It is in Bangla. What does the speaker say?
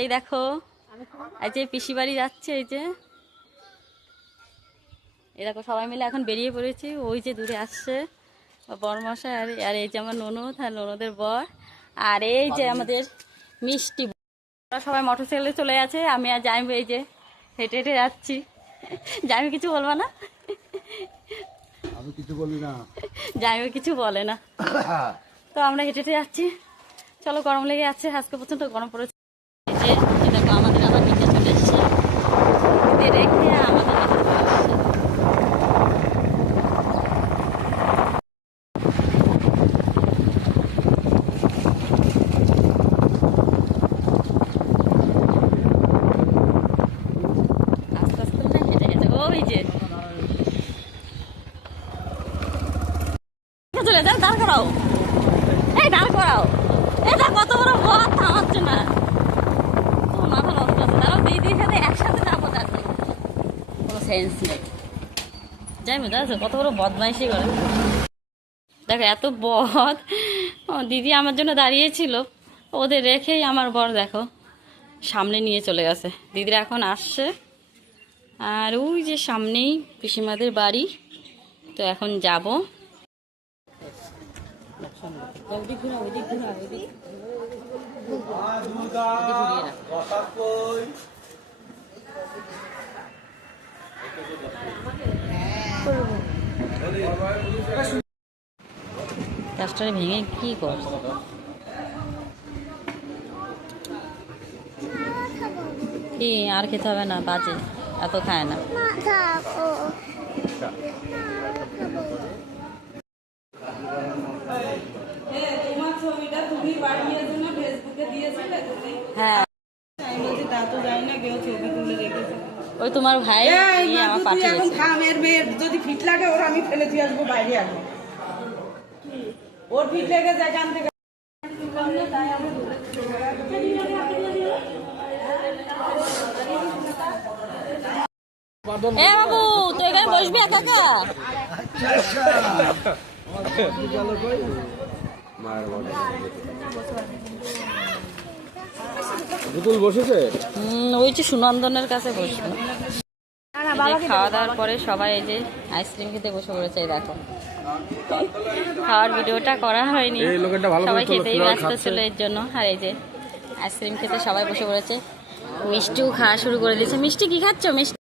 এই দেখো, এই যে পিসি বাড়ি যাচ্ছে, এই দেখো সবাই মিলে এখন বেরিয়ে পড়েছি। ওই যে দূরে আসছে বরমশাই, আর এই যে আমার ননদ আর ননদের বর, আর এই যে আমাদের মিষ্টি। ওরা সবাই মোটরসাইকেলে চলে আছে, আমি আর জাইমু এই যে হেঁটে হেঁটে যাচ্ছি। জাইমু কিছু বলবা না? আমি কিছু বলি না। জাইমু কিছু বলে না। তো আমরা হেঁটে হেঁটে যাচ্ছি। চলো, গরম লেগে যাচ্ছে, আজকে প্রচণ্ড গরম পড়েছে। এই যে দেখো আমাদের আবার নিচে চলে এসছে, রেখে আমাদের নিচে চলে এসছে। আস্তে আস্তে না হেঁটে হেঁটে ওই যে চলে যাও, দাঁড় করাও, এই দাঁড় করাও। এটা কত বড় বদ, থামাচ্ছে না। তোমার মাথা নষ্ট আছে। দাঁড়াও, দিদির সাথে একসাথে যাবো, যাচ্ছে কোনো সেন্স নেই। যাই মজা আছে, কত বড় বদমাইশি করে দেখো, এত বদ। দিদি আমার জন্য দাঁড়িয়েছিল, ওদের রেখেই আমার বর দেখো সামনে নিয়ে চলে গেছে। দিদিরা এখন আসছে, আর ওই যে সামনেই পিসিমাদের বাড়ি। তো এখন যাব। গাছটারে ভেঙে কি কর? কি আর খেতে হবে না, বাজে, এত খায় না। হ্যাঁ, ওই তোমার ভাই আমার পাঠিয়েছে। যদি ফিট লাগে ওর আমি ফেলে দিয়ে আসবো, বাইরে আসবো। ওর ফিট লেগে যায় কান থেকে। এ বাবু, তুই এখানে বসবি একা একা? বুতুল বসেছে, ওই যে সুনন্দনের কাছে বসবে। খাওয়া দাওয়ার পরে সবাই এই যে আইসক্রিম খেতে বসে পড়েছে। এই দেখো, খাওয়ার ভিডিওটা করা হয়নি, সবাই খেতেই ব্যস্ত ছিল এর জন্য। আর এই যে আইসক্রিম খেতে সবাই বসে পড়েছে, মিষ্টিও খাওয়া শুরু করে দিয়েছে। মিষ্টি কি খাচ্ছ? মিষ্টি